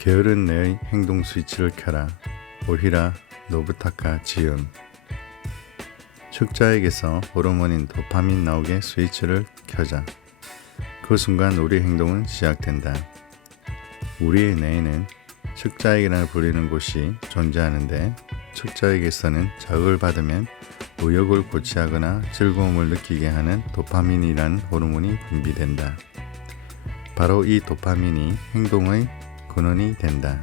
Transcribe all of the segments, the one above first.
게으른 내 행동 스위치를 켜라. 오히라 노부타카 지음. 축자에게서 호르몬인 도파민 나오게 스위치를 켜자. 그 순간 우리 행동은 시작된다. 우리의 뇌에는 측자액이라는 불리는 곳이 존재하는데, 측자액에서는 자극을 받으면 의욕을 고취하거나 즐거움을 느끼게 하는 도파민이라는 호르몬이 분비된다. 바로 이 도파민이 행동의 근원이 된다.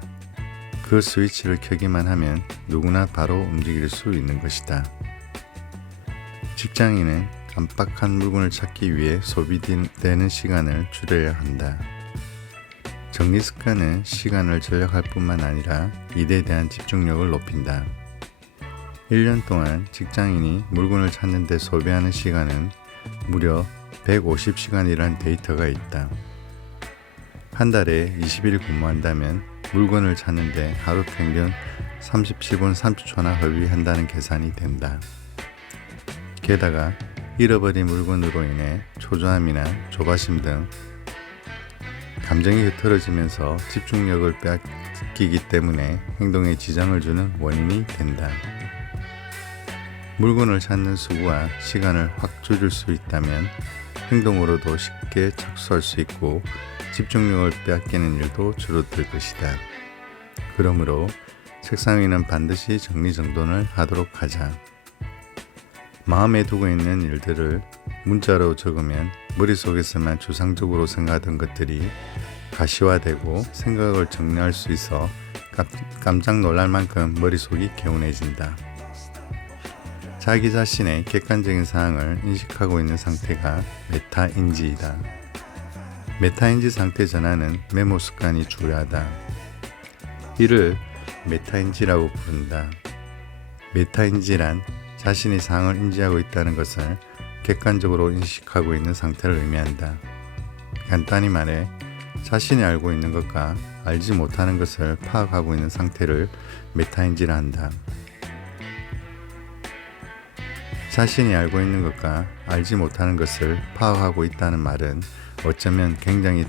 그 스위치를 켜기만 하면 누구나 바로 움직일 수 있는 것이다. 직장인은 깜빡한 물건을 찾기 위해 소비되는 시간을 줄여야 한다. 정리 습관은 시간을 절약할 뿐만 아니라 일에 대한 집중력을 높인다. 1년 동안 직장인이 물건을 찾는 데 소비하는 시간은 무려 150시간이라는 데이터가 있다. 한 달에 20일 근무한다면 물건을 찾는데 하루 평균 37분 30초나 허비한다는 계산이 된다. 게다가 잃어버린 물건으로 인해 초조함이나 조바심 등 감정이 흐트러지면서 집중력을 빼앗기기 때문에 행동에 지장을 주는 원인이 된다. 물건을 찾는 수고와 시간을 확 줄일 수 있다면 행동으로도 쉽게 착수할 수 있고 집중력을 빼앗기는 일도 줄어들 것이다. 그러므로 책상 위는 반드시 정리정돈을 하도록 하자. 마음에 두고 있는 일들을 문자로 적으면 머릿속에서만 추상적으로 생각하던 것들이 가시화되고 생각을 정리할 수 있어 깜짝 놀랄 만큼 머릿속이 개운해진다. 자기 자신의 객관적인 상황을 인식하고 있는 상태가 메타인지이다. 메타인지 상태 전환은 메모 습관이 중요하다. 이를 메타인지라고 부른다. 메타인지란 자신이 상황을 인지하고 있다는 것을 객관적으로 인식하고 있는 상태를 의미한다. 간단히 말해 자신이 알고 있는 것과 알지 못하는 것을 파악하고 있는 상태를 메타인지라 한다. 자신이 알고 있는 것과 알지 못하는 것을 파악하고 있다는 말은 어쩌면 굉장히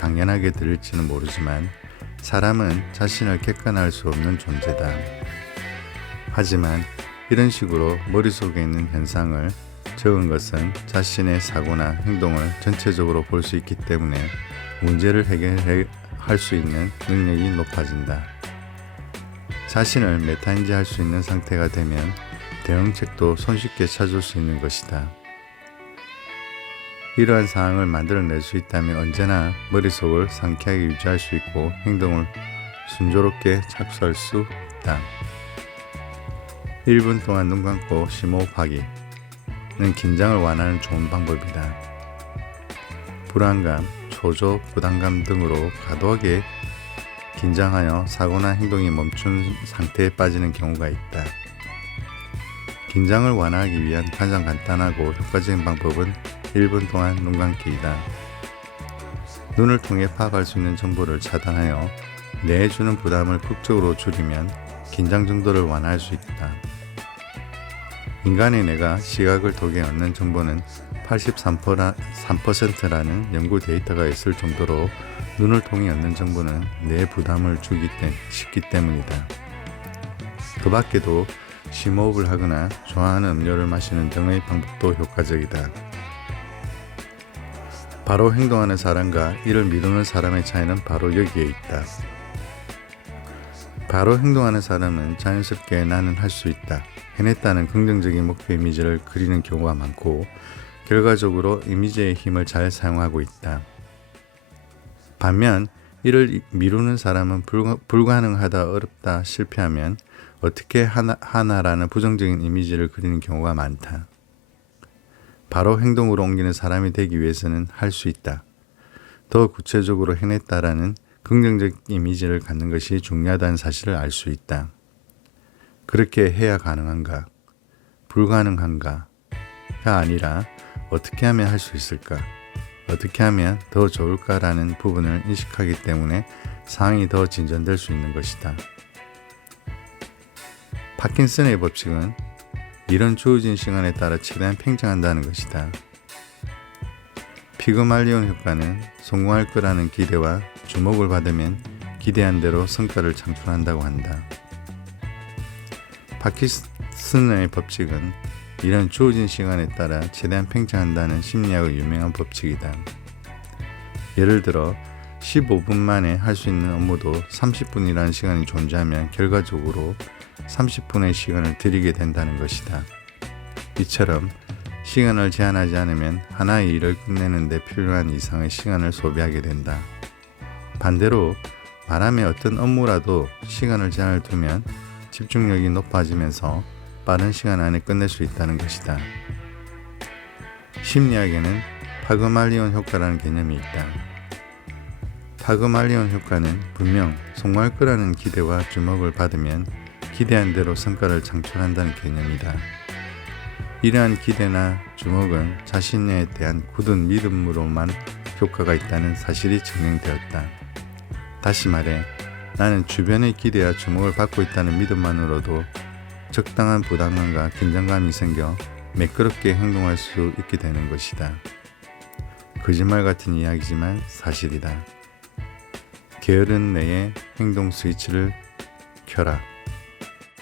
당연하게 들릴지는 모르지만 사람은 자신을 객관할 수 없는 존재다. 하지만 이런 식으로 머릿속에 있는 현상을 적은 것은 자신의 사고나 행동을 전체적으로 볼 수 있기 때문에 문제를 해결할 수 있는 능력이 높아진다. 자신을 메타인지할 수 있는 상태가 되면 대응책도 손쉽게 찾을 수 있는 것이다. 이러한 상황을 만들어낼 수 있다면 언제나 머릿속을 상쾌하게 유지할 수 있고 행동을 순조롭게 착수할 수 있다. 1분 동안 눈 감고 심호흡하기는 긴장을 완화하는 좋은 방법이다. 불안감, 초조, 부담감 등으로 과도하게 긴장하여 사고나 행동이 멈춘 상태에 빠지는 경우가 있다. 긴장을 완화하기 위한 가장 간단하고 효과적인 방법은 1분 동안 눈 감기이다. 눈을 통해 파악할 수 있는 정보를 차단하여 뇌에 주는 부담을 극적으로 줄이면 긴장 정도를 완화할 수 있다. 인간의 뇌가 시각을 통해 얻는 정보는 83%라는 연구 데이터가 있을 정도로 눈을 통해 얻는 정보는 뇌에 부담을 주기 쉽기 때문이다. 그 밖에도 심호흡을 하거나 좋아하는 음료를 마시는 등의 방법도 효과적이다. 바로 행동하는 사람과 이를 미루는 사람의 차이는 바로 여기에 있다. 바로 행동하는 사람은 자연스럽게 나는 할 수 있다, 해냈다는 긍정적인 목표 이미지를 그리는 경우가 많고 결과적으로 이미지의 힘을 잘 사용하고 있다. 반면 이를 미루는 사람은 불가능하다, 어렵다, 실패하면 어떻게 하나라는 부정적인 이미지를 그리는 경우가 많다. 바로 행동으로 옮기는 사람이 되기 위해서는 할 수 있다, 더 구체적으로 해냈다라는 긍정적 이미지를 갖는 것이 중요하다는 사실을 알 수 있다. 그렇게 해야 가능한가? 불가능한가? 가 아니라 어떻게 하면 할 수 있을까? 어떻게 하면 더 좋을까라는 부분을 인식하기 때문에 상황이 더 진전될 수 있는 것이다. 파킨슨의 법칙은 일은 주어진 시간에 따라 최대한 팽창한다는 것이다. 피그말리온 효과는 성공할 거라는 기대와 주목을 받으면 기대한 대로 성과를 창출한다고 한다. 파키슨의 법칙은 이런 주어진 시간에 따라 최대한 팽창한다는 심리학의 유명한 법칙이다. 예를 들어 15분 만에 할 수 있는 업무도 30분이라는 시간이 존재하면 결과적으로 30분의 시간을 들이게 된다는 것이다. 이처럼 시간을 제한하지 않으면 하나의 일을 끝내는 데 필요한 이상의 시간을 소비하게 된다. 반대로 말하면 어떤 업무라도 시간을 제한을 두면 집중력이 높아지면서 빠른 시간 안에 끝낼 수 있다는 것이다. 심리학에는 파그말리온 효과라는 개념이 있다. 파그말리온 효과는 분명 성공할 거라는 기대와 주목을 받으면 기대한 대로 성과를 창출한다는 개념이다. 이러한 기대나 주목은 자신에 대한 굳은 믿음으로만 효과가 있다는 사실이 증명되었다. 다시 말해, 나는 주변의 기대와 주목을 받고 있다는 믿음만으로도 적당한 부담감과 긴장감이 생겨 매끄럽게 행동할 수 있게 되는 것이다. 거짓말 같은 이야기지만 사실이다. 게으른 내의 행동 스위치를 켜라.